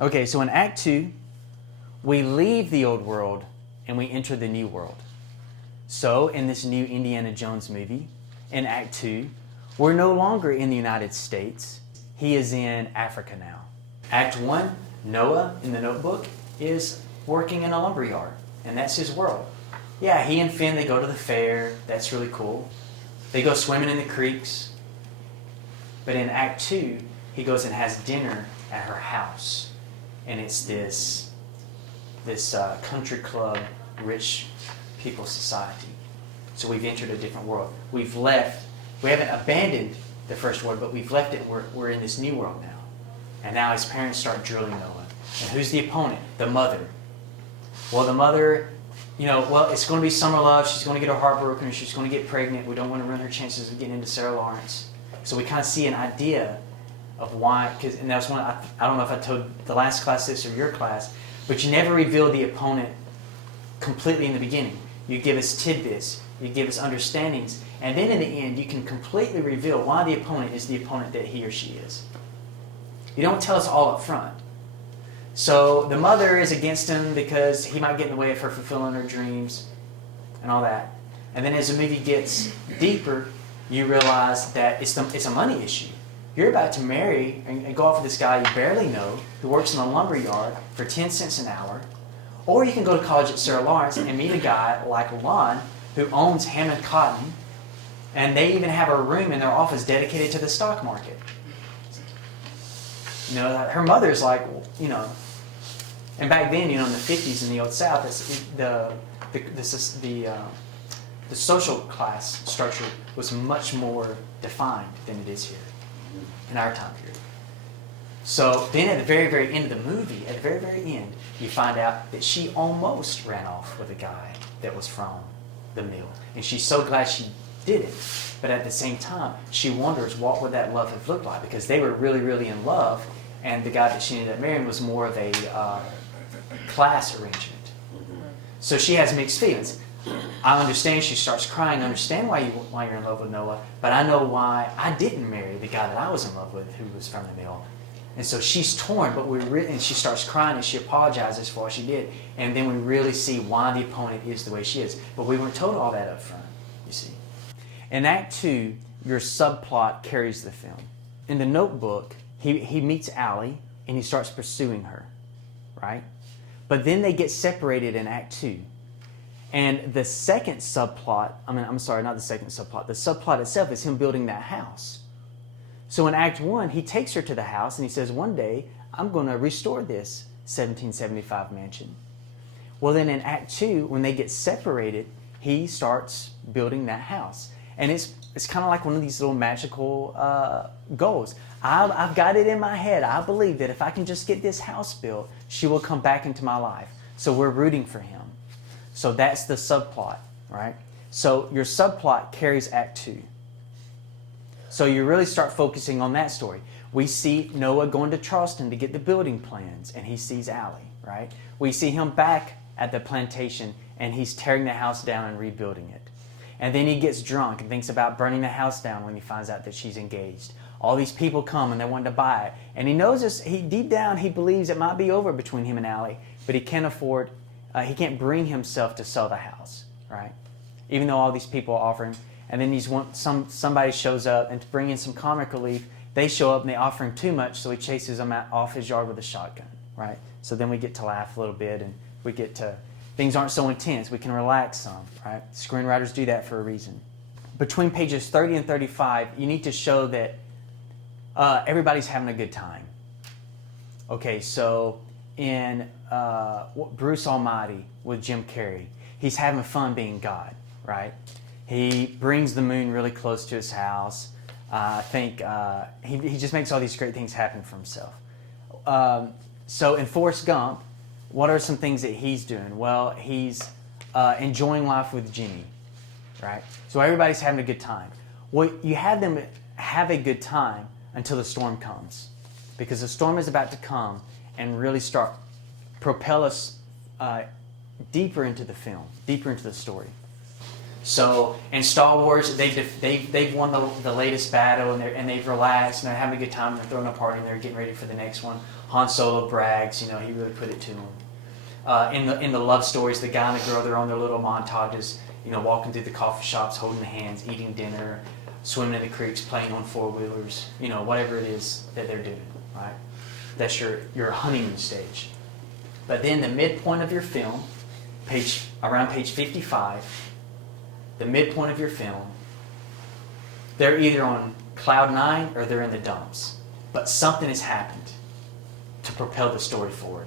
Okay, so in Act 2, we leave the old world and we enter the new world. So in this new Indiana Jones movie, in Act 2, we're no longer in the United States. He is in Africa now. Act 1, Noah in the Notebook is working in a lumber yard, and that's his world. Yeah, he and Finn, they go to the fair. That's really cool. They go swimming in the creeks. But in Act 2, he goes and has dinner at her house. And it's this country club, rich people society. So we've entered a different world. We haven't abandoned the first world, but we've left it and we're in this new world now. And now his parents start drilling Noah. And who's the opponent? The mother. Well, the mother, it's going to be summer love. She's going to get her heart broken, or she's going to get pregnant. We don't want to ruin her chances of getting into Sarah Lawrence. So we kind of see an idea of why, and that's one, I don't know if I told the last class this or your class, but you never reveal the opponent completely in the beginning. You give us tidbits, you give us understandings, and then in the end you can completely reveal why the opponent is the opponent that he or she is. You don't tell us all up front. So the mother is against him because he might get in the way of her fulfilling her dreams and all that. And then as the movie gets deeper, you realize that it's a money issue. You're about to marry and go off with this guy you barely know who works in a lumber yard for 10 cents an hour. Or you can go to college at Sarah Lawrence and meet a guy like Lon who owns Hammond Cotton, and they even have a room in their office dedicated to the stock market. Her mother's like, and back then, in the 50s in the Old South, the social class structure was much more defined than it is here in our time period. So then at the very, very end of the movie, at the very, very end, you find out that she almost ran off with a guy that was from the mill. And she's so glad she did it. But at the same time, she wonders what would that love have looked like, because they were really, really in love, and the guy that she ended up marrying was more of a class arrangement. So she has mixed feelings. I understand, she starts crying. I understand why you're in love with Noah, but I know why I didn't marry the guy that I was in love with who was from the mill. And so she's torn, but and she starts crying and she apologizes for what she did. And then we really see why the opponent is the way she is. But we weren't told all that up front, you see. In Act 2, your subplot carries the film. In the Notebook, he meets Allie and he starts pursuing her, right? But then they get separated in Act 2. And the second subplot, not the second subplot, the subplot itself is him building that house. So in Act 1, he takes her to the house and he says, one day, I'm going to restore this 1775 mansion. Well, then in Act 2, when they get separated, he starts building that house. And it's kind of like one of these little magical goals. I've got it in my head. I believe that if I can just get this house built, she will come back into my life. So we're rooting for him. So that's the subplot, right? So your subplot carries Act 2. So you really start focusing on that story. We see Noah going to Charleston to get the building plans, and he sees Allie, right? We see him back at the plantation, and he's tearing the house down and rebuilding it. And then he gets drunk and thinks about burning the house down when he finds out that she's engaged. All these people come and they want to buy it. And he knows this, deep down he believes it might be over between him and Allie, but he can't afford, he can't bring himself to sell the house, right? Even though all these people are offering. And then somebody shows up, and to bring in some comic relief, they show up and they offer him too much, so he chases them off his yard with a shotgun, right? So then we get to laugh a little bit, and we get to, things aren't so intense. We can relax some, right? Screenwriters do that for a reason. Between pages 30 and 35, you need to show that everybody's having a good time. Okay, so in Bruce Almighty with Jim Carrey, he's having fun being God, right? He brings the moon really close to his house. I think he just makes all these great things happen for himself. So in Forrest Gump, what are some things that he's doing? Well, he's enjoying life with Jenny, right? So everybody's having a good time. Well, you have them have a good time until the storm comes, because the storm is about to come and really propel us deeper into the film, deeper into the story. So in Star Wars, they've won the latest battle, and they've relaxed and they're having a good time. And they're throwing a party and they're getting ready for the next one. Han Solo brags, you know, he really put it to him. In the love stories, the guy and the girl, they're on their little montages, you know, walking through the coffee shops, holding hands, eating dinner, swimming in the creeks, playing on four-wheelers, you know, whatever it is that they're doing, right? That's your honeymoon stage. But then the midpoint of your film, around page 55, the midpoint of your film, they're either on cloud 9 or they're in the dumps. But something has happened to propel the story forward.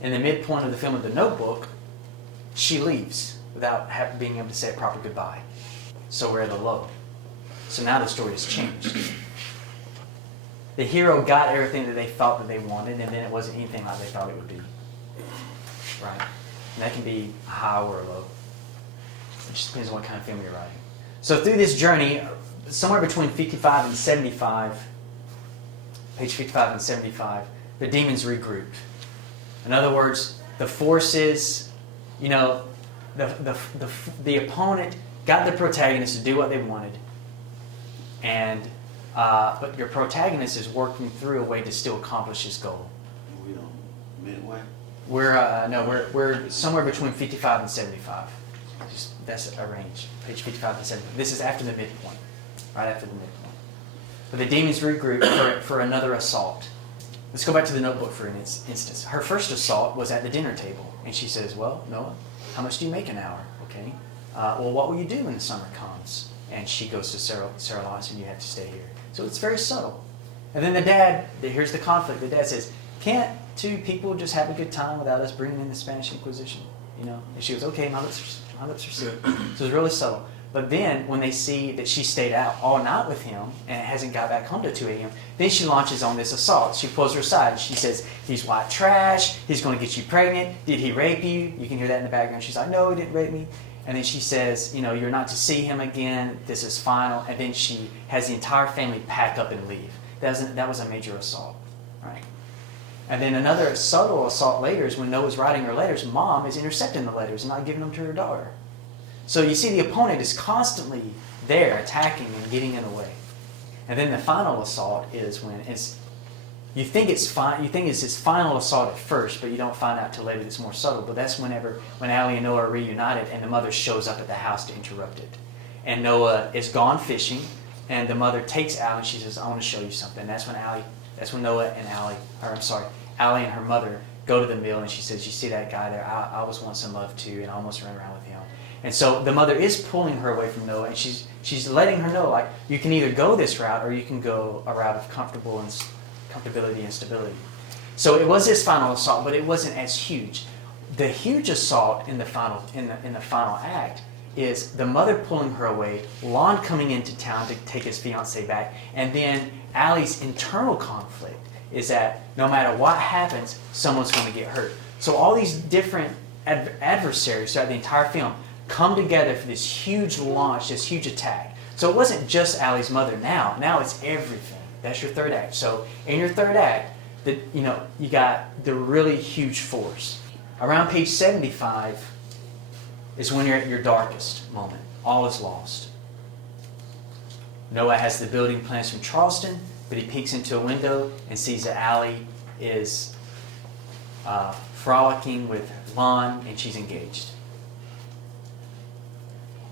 In the midpoint of the film of The Notebook, she leaves without being able to say a proper goodbye. So we're at a low. So now the story has changed. The hero got everything that they thought that they wanted, and then it wasn't anything like they thought it would be. Right? And that can be a high or a low. It just depends on what kind of film you're writing. So through this journey, somewhere between 55 and 75, page 55 and 75, the demons regroup. In other words, the forces, you know, the opponent got the protagonist to do what they wanted, and but your protagonist is working through a way to still accomplish his goal. We don't midway. We're somewhere between 55 and 75. That's a range. Page 55 and 75. This is after the midpoint, right after the midpoint. But the demons regroup for another assault. Let's go back to The Notebook for an instance. Her first assault was at the dinner table, and she says, "Well, Noah, how much do you make an hour? Okay. Well, what will you do when the summer comes?" And she goes to Sarah Lawson, "You have to stay here." So it's very subtle. And then the dad, here's the conflict. The dad says, "Can't two people just have a good time without us bringing in the Spanish Inquisition?" You know. And she goes, "Okay, my lips are sealed." So it's really subtle. But then when they see that she stayed out all night with him and hasn't got back home till 2 a.m., then she launches on this assault. She pulls her aside and she says, "He's white trash. He's going to get you pregnant. Did he rape you?" You can hear that in the background. She's like, "No, he didn't rape me." And then she says, "You know, you're not to see him again. This is final." And then she has the entire family pack up and leave. That was a major assault, right? And then another subtle assault later is when Noah's writing her letters, mom is intercepting the letters and not giving them to her daughter. So you see the opponent is constantly there attacking and getting in the way. And then the final assault is when you think it's his final assault at first, but you don't find out till later it's more subtle. But that's when Allie and Noah are reunited and the mother shows up at the house to interrupt it. And Noah is gone fishing, and the mother takes Allie and she says, "I want to show you something." That's when Noah and Allie and her mother go to the mill, and she says, "You see that guy there? I was once in love too, and I almost ran around with him." And so the mother is pulling her away from Noah, and she's letting her know, like, you can either go this route or you can go a route of comfortability and stability. So it was his final assault, but it wasn't as huge. The huge assault in the final act is the mother pulling her away, Lon coming into town to take his fiancée back, and then Allie's internal conflict is that no matter what happens, someone's going to get hurt. So all these different adversaries throughout the entire film come together for this huge launch, this huge attack. So it wasn't just Allie's mother now. Now it's everything. That's your third act. So in your third act, you got the really huge force. Around page 75 is when you're at your darkest moment. All is lost. Noah has the building plans from Charleston, but he peeks into a window and sees that Allie is frolicking with Lon, and she's engaged.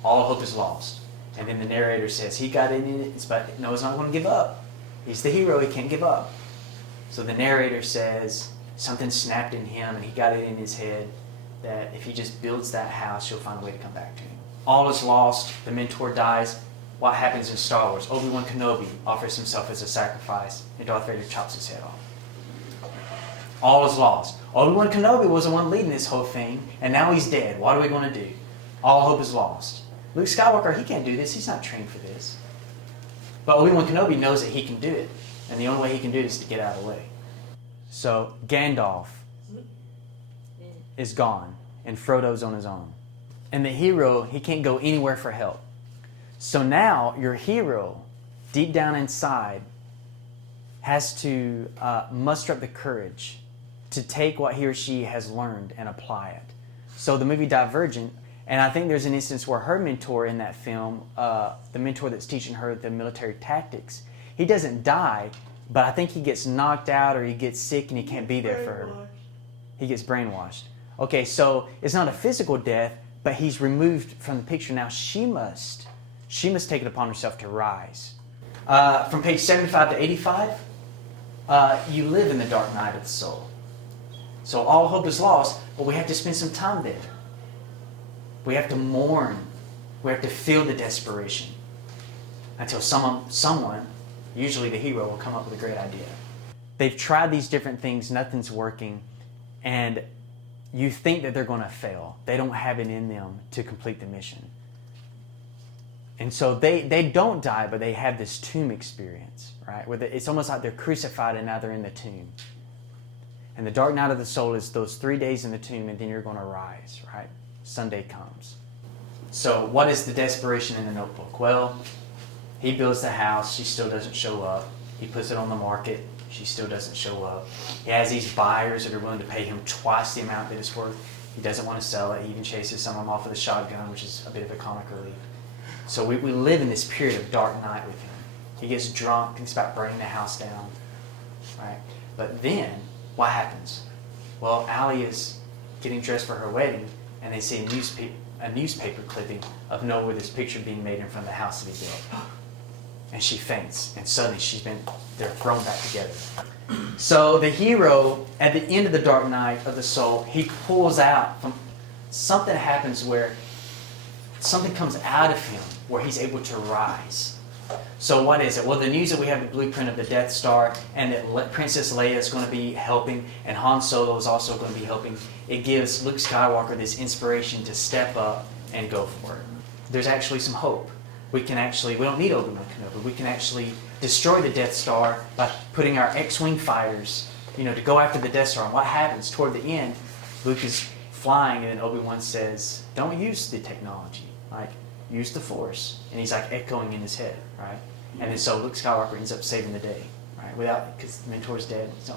All hope is lost. And then the narrator says, he got in it, but Noah's not going to give up. He's the hero, he can't give up. So the narrator says something snapped in him, and he got it in his head that if he just builds that house, she'll find a way to come back to him. All is lost. The mentor dies. What happens in Star Wars? Obi-Wan Kenobi offers himself as a sacrifice, and Darth Vader chops his head off. All is lost. Obi-Wan Kenobi was the one leading this whole thing, and now he's dead. What are we going to do? All hope is lost. Luke Skywalker, he can't do this. He's not trained for this. But Obi-Wan Kenobi knows that he can do it, and the only way he can do it is to get out of the way. So Gandalf is gone, and Frodo's on his own. And the hero, he can't go anywhere for help. So now your hero, deep down inside, has to muster up the courage to take what he or she has learned and apply it. So the movie Divergent, and I think there's an instance where her mentor in that film, the mentor that's teaching her the military tactics, he doesn't die, But I think he gets knocked out or he gets sick and he can't be there for her. He gets brainwashed. Okay, so it's not a physical death, but he's removed from the picture. Now she must take it upon herself to rise. From page 75 to 85, you live in the dark night of the soul. So all hope is lost, but we have to spend some time there. We have to mourn. We have to feel the desperation until someone, usually the hero, will come up with a great idea. They've tried these different things, nothing's working, and you think that they're going to fail. They don't have it in them to complete the mission. And so they don't die, but they have this tomb experience, right? Where it's almost like they're crucified and now they're in the tomb. And the dark night of the soul is those 3 days in the tomb, and then you're going to rise, right? Sunday comes. So what is the desperation in the notebook? Well, he builds the house. She still doesn't show up. He puts it on the market. She still doesn't show up. He has these buyers that are willing to pay him twice the amount that it's worth. He doesn't want to sell it. He even chases some of them off with a shotgun, which is a bit of a comic relief. So we live in this period of dark night with him. He gets drunk, thinks about burning the house down, right? But then, what happens? Well, Allie is getting dressed for her wedding, and they see a newspaper clipping of Noah with his picture being made in front of the house that he built. And she faints, and suddenly they're thrown back together. So the hero, at the end of the dark night of the soul, he pulls out something happens where something comes out of him where he's able to rise. So what is it? Well, the news that we have the blueprint of the Death Star and that Princess Leia is going to be helping and Han Solo is also going to be helping, it gives Luke Skywalker this inspiration to step up and go for it. There's actually some hope. We don't need Obi-Wan Kenobi. We can actually destroy the Death Star by putting our X-Wing fighters, to go after the Death Star. And what happens toward the end, Luke is flying and then Obi-Wan says, don't use the technology. Use the Force. And he's echoing in his head, right? And then so Luke Skywalker ends up saving the day, right? Because the mentor's dead. So